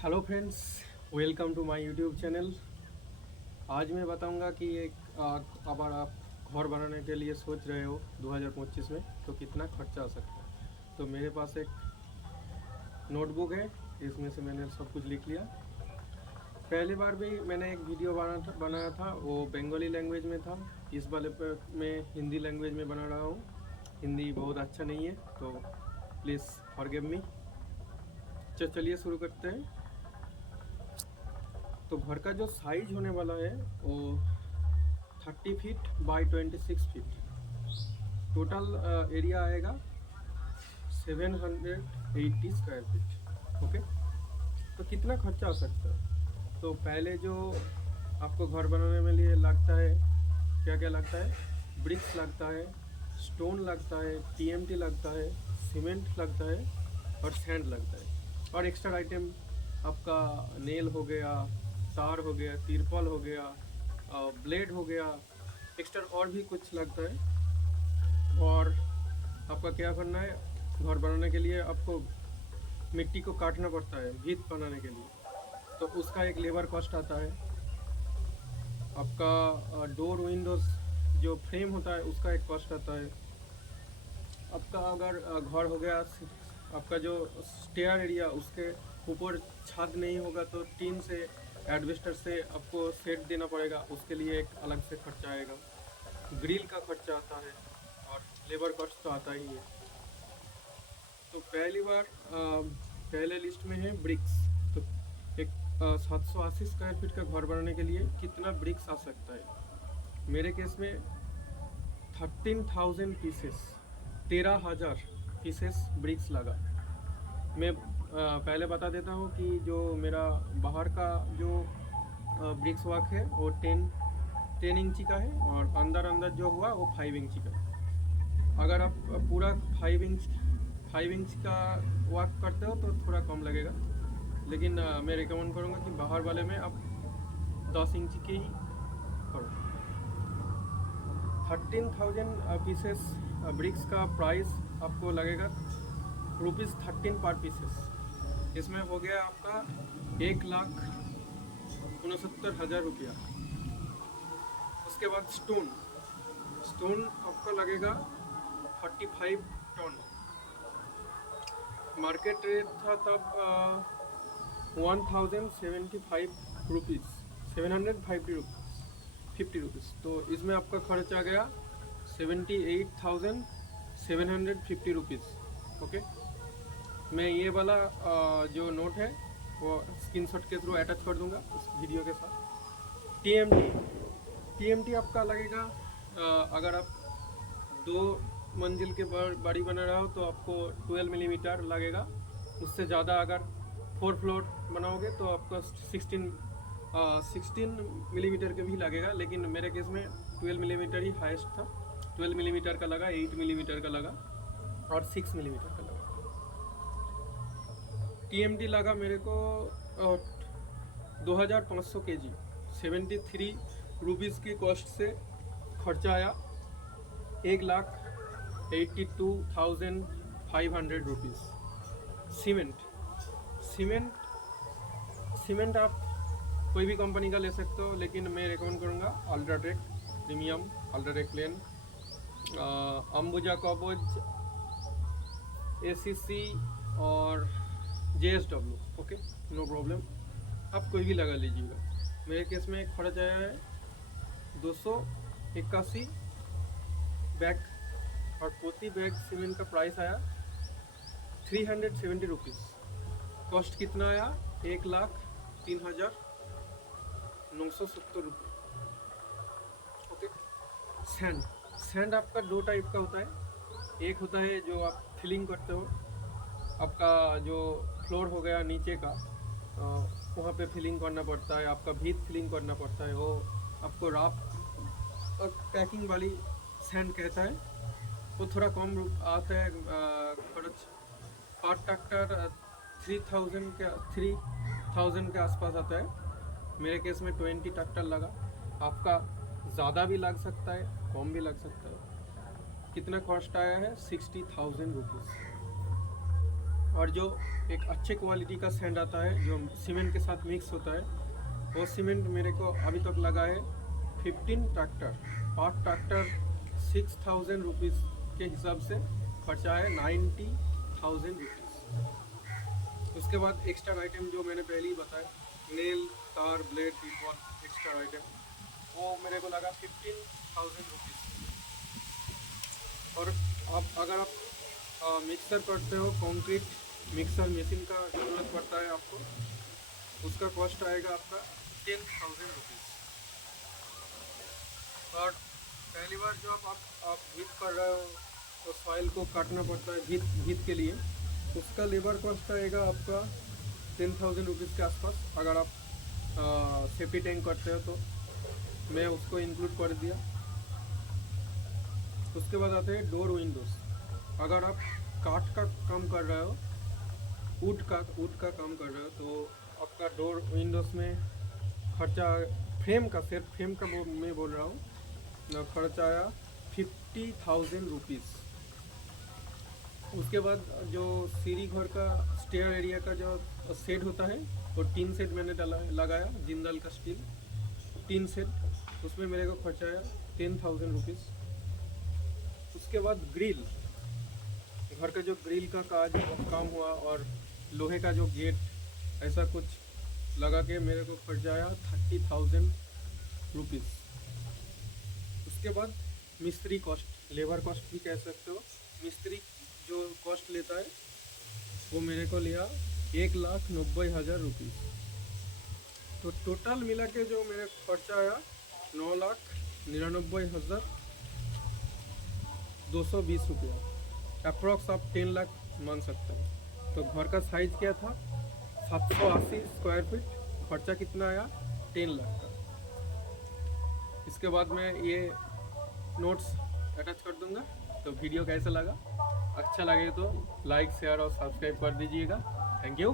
Hello friends, welcome to my YouTube channel. आज मैं बताऊंगा कि अगर आप घर बनाने के लिए सोच रहे हो 2025 में तो कितना खर्चा आ सकता है। तो मेरे पास एक नोटबुक है, इसमें से मैंने सब कुछ लिख लिया। पहली बार भी मैंने एक वीडियो बनाया था, वो बंगाली लैंग्वेज में था। इस वाले पे मैं हिंदी लैंग्वेज में बना रहा हूँ। हिंदी बहुत अच्छा नहीं है तो प्लीज़ फॉरगिव मी। चलिए शुरू करते हैं। तो घर का जो साइज होने वाला है वो 30 feet by 26 feet. Total area आएगा 780 स्क्वायर फीट। ओके, तो कितना खर्चा आ सकता है। तो पहले जो आपको घर बनाने में लिए लगता है, क्या क्या लगता है, ब्रिक्स लगता है, स्टोन लगता है, टीएमटी लगता है, सीमेंट लगता है और सैंड लगता है। और एक्स्ट्रा आइटम आपका नेल हो गया, तार हो गया, तिरपाल हो गया, ब्लेड हो गया, एक्स्ट्रा और भी कुछ लगता है। और आपका क्या करना है, घर बनाने के लिए आपको मिट्टी को काटना पड़ता है भीत बनाने के लिए, तो उसका एक लेबर कॉस्ट आता है। आपका डोर विंडोज़ जो फ्रेम होता है उसका एक कॉस्ट आता है। आपका अगर घर हो गया, आपका जो स्टेयर एरिया उसके ऊपर छत नहीं होगा तो टीन से, एडवेस्टर से आपको सेट देना पड़ेगा, उसके लिए एक अलग से खर्चा आएगा। ग्रिल का खर्चा आता है और लेबर कॉस्ट तो आता ही है। तो पहली बार पहले लिस्ट में है ब्रिक्स। तो एक 780 स्क्वायर फीट का घर बनाने के लिए कितना ब्रिक्स आ सकता है। मेरे केस में 13,000 पीसेस, 13,000 पीसेस ब्रिक्स लगा। मैं पहले बता देता हूँ कि जो मेरा बाहर का जो ब्रिक्स वर्क है वो 10 इंची का है, और अंदर अंदर जो हुआ वो 5 इंची का है। अगर आप पूरा 5 इंच का वर्क करते हो तो थोड़ा कम लगेगा, लेकिन मैं रिकमेंड करूँगा कि बाहर वाले में आप 10 इंच की ही करो। 13,000 पीसेस ब्रिक्स का प्राइस आपको लगेगा ₹13 पर पीसेस। इसमें हो गया आपका 1,69,000 रुपया। उसके बाद स्टोन स्टोन आपका लगेगा 45 टन। मार्केट रेट था तब 1075 रुपीज़, 750 रुपीज़। तो इसमें आपका खर्च आ गया 78,750 रुपीज़। ओके, मैं ये वाला जो नोट है वो स्क्रीनशॉट के थ्रू अटैच कर दूंगा उस वीडियो के साथ। टीएमटी टीएमटी आपका लगेगा, अगर आप 2 मंजिल के बाड़ी बना रहा हो तो आपको 12 मिलीमीटर लगेगा। उससे ज़्यादा अगर 4 फ्लोर बनाओगे तो आपको 16 मिलीमीटर के भी लगेगा, लेकिन मेरे केस में 12 मिलीमीटर ही हाईएस्ट था। 12 मिलीमीटर का लगा, 8 मिलीमीटर का लगा और 6 मिलीमीटर का लगा। टीएमटी लगा मेरे को 2,500 kg, 73 रुपीज़ की कॉस्ट से खर्चा आया 1,82,500 रुपीज़। सीमेंट सीमेंट सीमेंट आप कोई भी कंपनी का ले सकते हो, लेकिन मैं रिकमेंड करूँगा UltraTech premium, UltraTech plain, Ambuja Kavach, ACC और जेएसडब्ल्यू। ओके, नो प्रॉब्लम, आप कोई भी लगा लीजिएगा। मेरे केस में खर्च आया है 281 बैग, और प्रति बैग सीमेंट का प्राइस आया 370 रुपीज़। कॉस्ट कितना आया, 1,03,970 रुपये। ओके, सैंड सैंड आपका दो टाइप का होता है। एक होता है जो आप फिलिंग करते हो, आपका जो फ्लोर हो गया नीचे का, वहाँ पे फिलिंग करना पड़ता है, आपका भीत फिलिंग करना पड़ता है, वो आपको राफ पैकिंग वाली सैंड कहता है। वो थोड़ा कम आता है खर्च, पर ट्रैक्टर 3,000 के आसपास आता है। मेरे केस में 20 ट्रैक्टर लगा। आपका ज़्यादा भी लग सकता है, कम भी लग सकता है। कितना कॉस्ट आया है, 60,000 रुपीज़। और जो एक अच्छे क्वालिटी का सैंड आता है जो सीमेंट के साथ मिक्स होता है, वो सीमेंट मेरे को अभी तक लगा है 15 ट्रैक्टर। पर ट्रैक्टर 6000 रुपीज़ के हिसाब से खर्चा है 90,000 रुपीज़। उसके बाद एक्स्ट्रा आइटम जो मैंने पहले ही बताया, नेल, तार, ब्लेड, टीपॉट, एक्स्ट्रा आइटम, वो मेरे को लगा 15,000 रुपीज़। और आप अगर आप मिक्सर करते हो, कंक्रीट मिक्सर मशीन का ज़रूरत पड़ता है आपको, उसका कॉस्ट आएगा आपका 10,000 रुपीज़। और पहली बार जो आप भीत कर रहे हो तो सॉइल को काटना पड़ता है भीत के लिए, उसका लेबर कॉस्ट आएगा आपका 10,000 रुपीज़ के आसपास। अगर आप सेफ्टी टैंक करते हो तो मैं उसको इंक्लूड कर दिया। उसके बाद आते हैं डोर विंडोज़। अगर आप काठ का काम कर रहे हो, वुड का काम कर रहे हो, तो आपका डोर विंडोज़ में खर्चा, फ्रेम का, सिर्फ फ्रेम का मैं बोल रहा हूँ, खर्चा आया 50,000 रुपीज़। उसके बाद जो सीढ़ी घर का स्टेयर एरिया का जो सेट होता है, वो टीन सेट मैंने लगाया, जिंदाल का स्टील टीन सेट, उसमें मेरे को खर्चा आया 10,000 रुपीज़। उसके बाद ग्रिल, घर का जो ग्रिल का काम हुआ, और लोहे का जो गेट, ऐसा कुछ लगा के मेरे को खर्चा आया 30,000 रुपीज़। उसके बाद मिस्त्री कॉस्ट, लेबर कॉस्ट भी कह सकते हो, मिस्त्री जो कॉस्ट लेता है वो मेरे को लिया 1,90,000 रुपीज़। तो टोटल मिला के जो मेरे खर्चा आया 9,99,220 रुपया, अप्रॉक्स आप 10 लाख मान सकते हो। तो घर का साइज़ क्या था, 780 स्क्वायर फीट, खर्चा कितना आया 10 लाख का। इसके बाद मैं ये नोट्स अटैच कर दूंगा। तो वीडियो कैसा लगा, अच्छा लगे तो लाइक, शेयर और सब्सक्राइब कर दीजिएगा। Thank you.